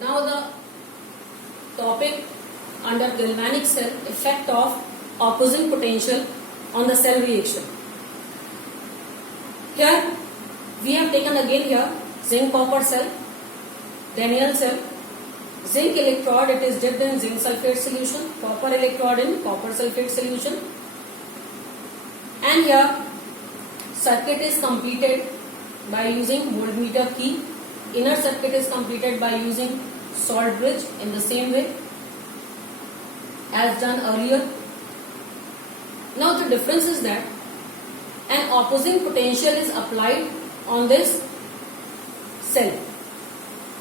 Now the topic under galvanic cell, effect of opposing potential on the cell reaction. Here we have taken again here zinc copper cell, Daniell cell, zinc electrode, it is dipped in zinc sulfate solution, copper electrode in copper sulfate solution, and here circuit is completed by using voltmeter key. Inner circuit is completed by using salt bridge in the same way as done earlier. Now the difference is that an opposing potential is applied on this cell,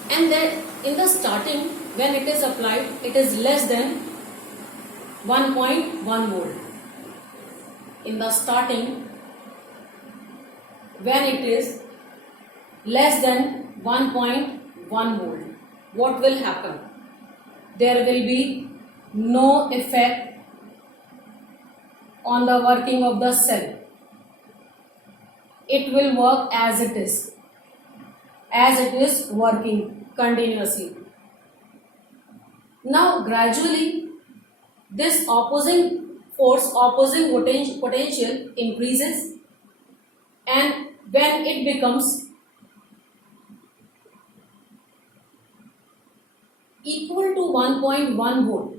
and that in the starting when it is applied it is less than 1.1 volt. In the starting when it is less than 1.1 volt, what will happen? There will be no effect on the working of the cell. It will work as it is working continuously. Now gradually this opposing force, opposing potential increases, and when it becomes equal to 1.1 volt,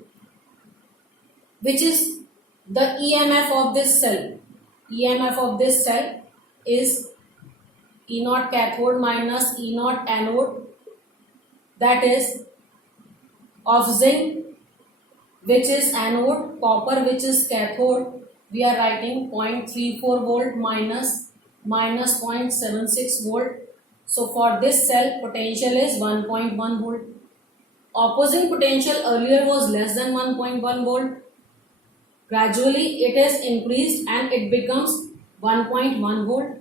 which is the EMF of this cell. EMF of this cell is E naught cathode minus E naught anode, that is of zinc which is anode, copper which is cathode. We are writing 0.34 volt minus 0.76 volt. So for this cell potential is 1.1 volt. Opposing potential earlier was less than 1.1 volt. Gradually it is increased and it becomes 1.1 volt.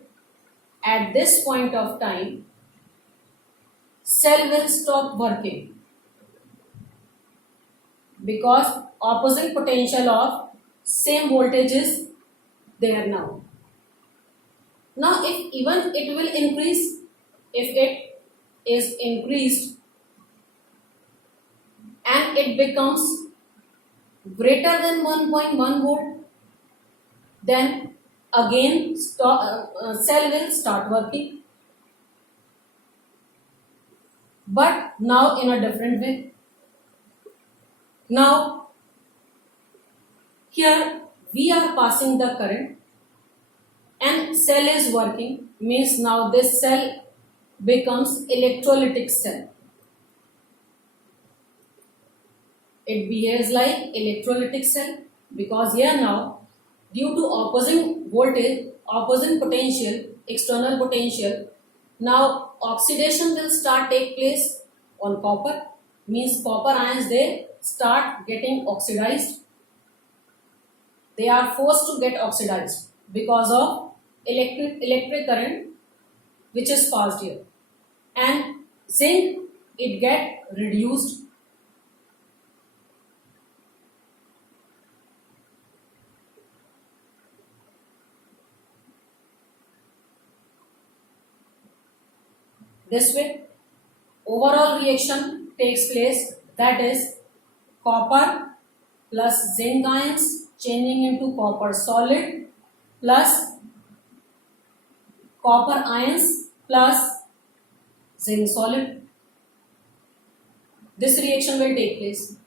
At this point of time, cell will stop working because opposing potential of same voltage is there now. Now if even it will increase, if it is increased and it becomes greater than 1.1 volt, then again cell will start working, but now in a different way. Now here we are passing the current and cell is working, means now this cell becomes electrolytic cell. It behaves like electrolytic cell because here now due to opposing voltage, opposing potential, external potential, now oxidation will start take place on copper, means copper ions they start getting oxidized. They are forced to get oxidized because of electric current which is passed here, and zinc it get reduced. This way overall reaction takes place, that is copper plus zinc ions changing into copper solid plus copper ions plus zinc solid. This reaction will take place.